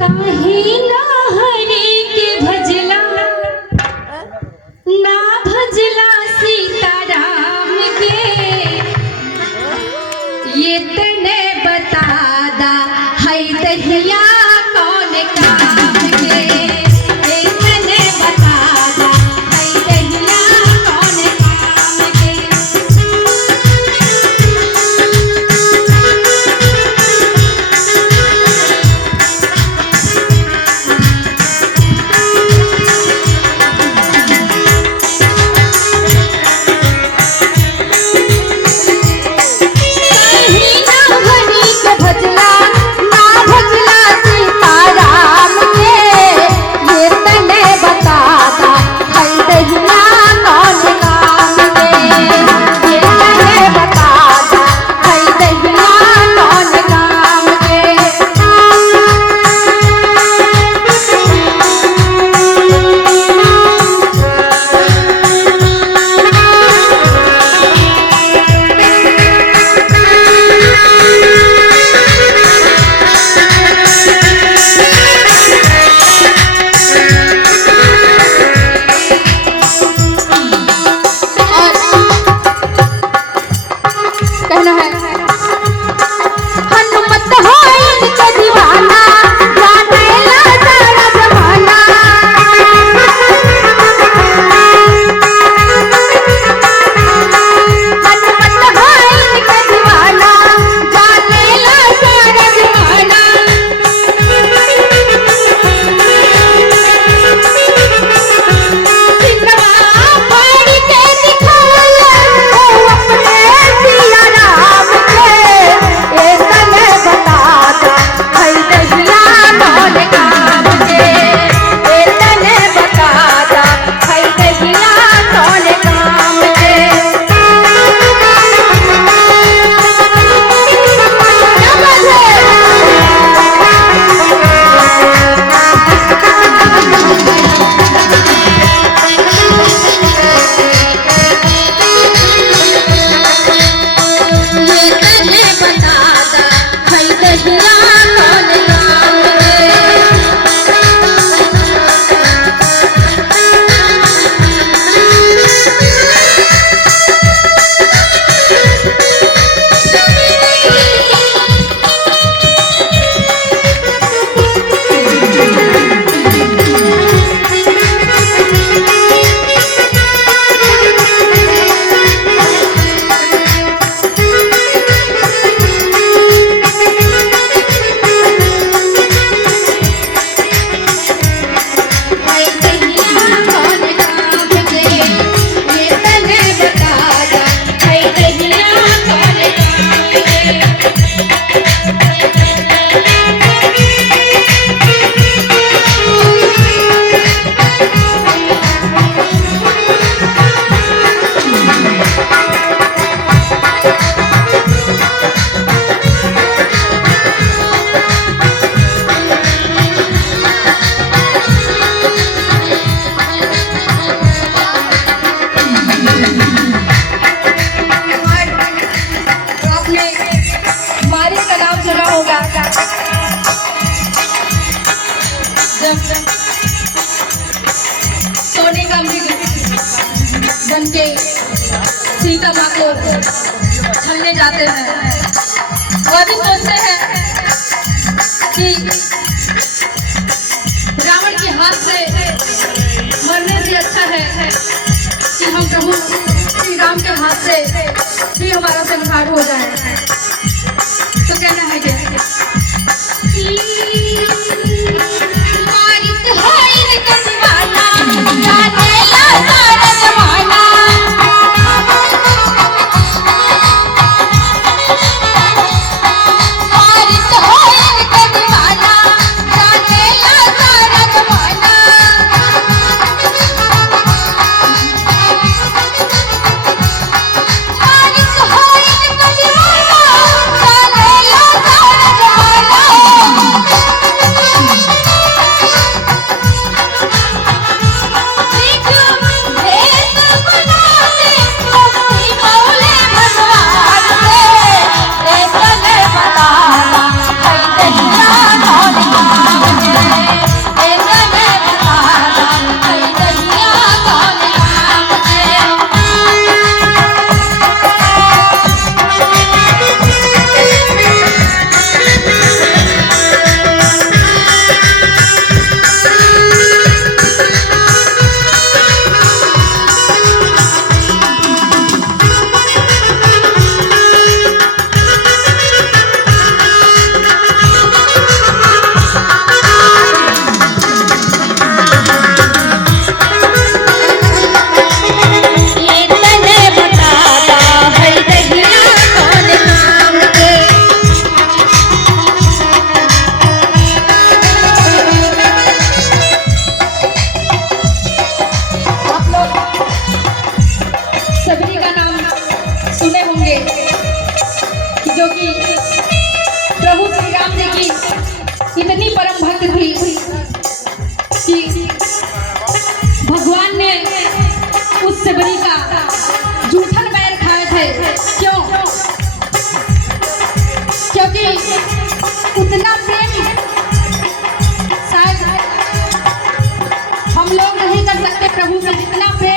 काहे ना हरे के भजला ना भजला सीताराम के ये तने बता दा है दहिया कौन काम के ये तने बता दा है दहिया कौन काम के सोने का मृग बन के सीता माँ को छलने जाते हैं। वह भी सोचते हैं कि रावण के हाथ से मरने से अच्छा है कि हम प्रभु श्री राम के हाथ से भी हमारा संहार हो जाए। तो कहना है प्रभु श्री राम जी की इतनी परम भक्त थी कि भगवान ने उस सबरी का जूठन बैर खाए थे। क्यों? क्योंकि उतना प्रेम शायद हम लोग नहीं कर सकते प्रभु से, जितना प्रेम